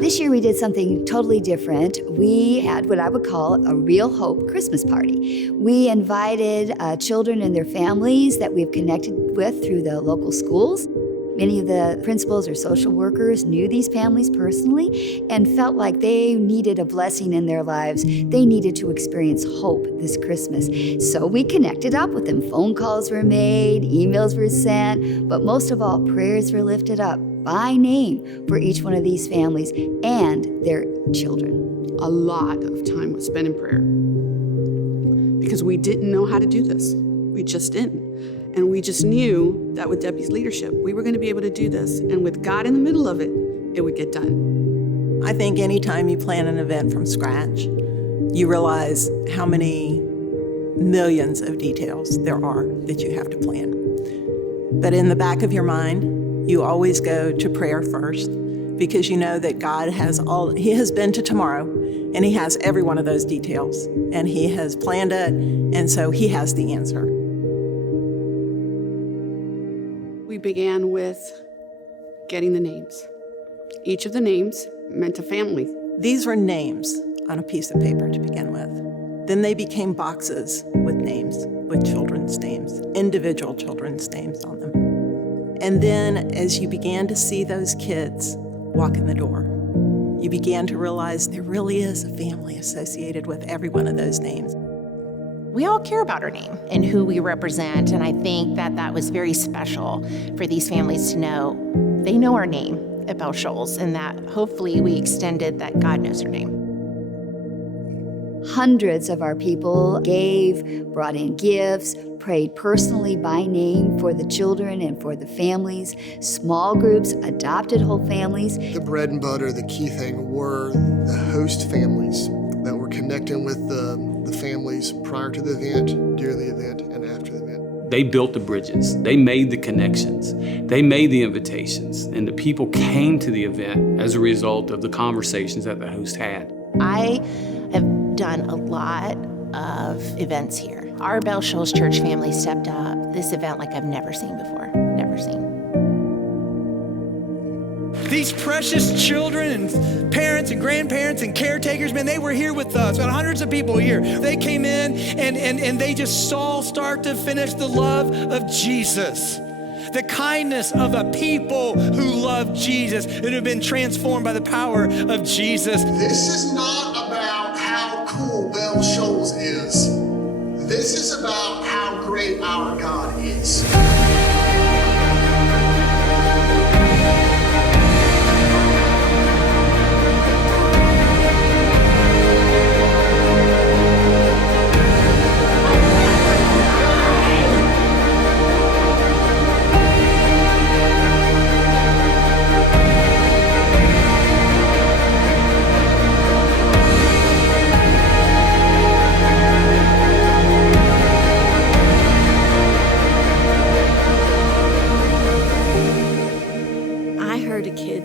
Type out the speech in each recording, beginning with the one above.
This year we did something totally different. We had what I would call a Real Hope Christmas party. We invited children and their families that we've connected with through the local schools. Many of the principals or social workers knew these families personally and felt like they needed a blessing in their lives. They needed to experience hope this Christmas. So we connected up with them. Phone calls were made, emails were sent, but most of all, prayers were lifted up by name for each one of these families and their children. A lot of time was spent in prayer because we didn't know how to do this. We just didn't. And we just knew that with Debbie's leadership, we were going to be able to do this. And with God in the middle of it, it would get done. I think anytime you plan an event from scratch, you realize how many millions of details there are that you have to plan. But in the back of your mind, you always go to prayer first because you know that God He has been to tomorrow and He has every one of those details and He has planned it, and so He has the answer. We began with getting the names. Each of the names meant a family. These were names on a piece of paper to begin with. Then they became boxes with names, with children's names, individual children's names on them. And then as you began to see those kids walk in the door, you began to realize there really is a family associated with every one of those names. We all care about our name and who we represent, and I think that was very special for these families to know. They know our name at Bell Shoals, and that hopefully we extended that God knows our name. Hundreds of our people gave, brought in gifts, prayed personally by name for the children and for the families. Small groups adopted whole families. The bread and butter, the key thing, were the host families that were connecting with the families prior to the event, during the event, and after the event. They built the bridges. They made the connections. They made the invitations. And the people came to the event as a result of the conversations that the host had. I have done a lot of events here. Our Bell Shoals Church family stepped up this event like I've never seen before, never seen. These precious children and parents and grandparents and caretakers, man, they were here with us. We had hundreds of people here. They came in and they just saw start to finish the love of Jesus. The kindness of a people who love Jesus and have been transformed by the power of Jesus. This is not about how cool Bell Shoals is. This is about how great our God is.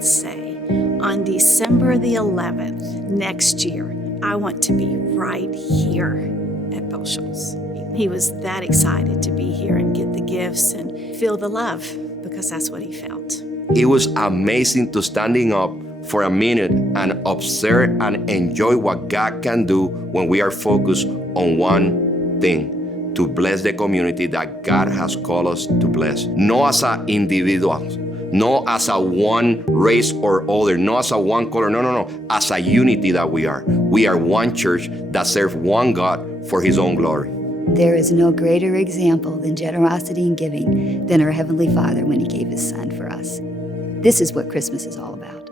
Say, on December the 11th next year, I want to be right here at Bell Shoals. He was that excited to be here and get the gifts and feel the love because that's what he felt. It was amazing to standing up for a minute and observe and enjoy what God can do when we are focused on one thing, to bless the community that God has called us to bless. Not as an individual, not as a one race or other, not as a one color, no, as a unity that we are. We are one church that serves one God for His own glory. There is no greater example than generosity and giving than our Heavenly Father when He gave His Son for us. This is what Christmas is all about.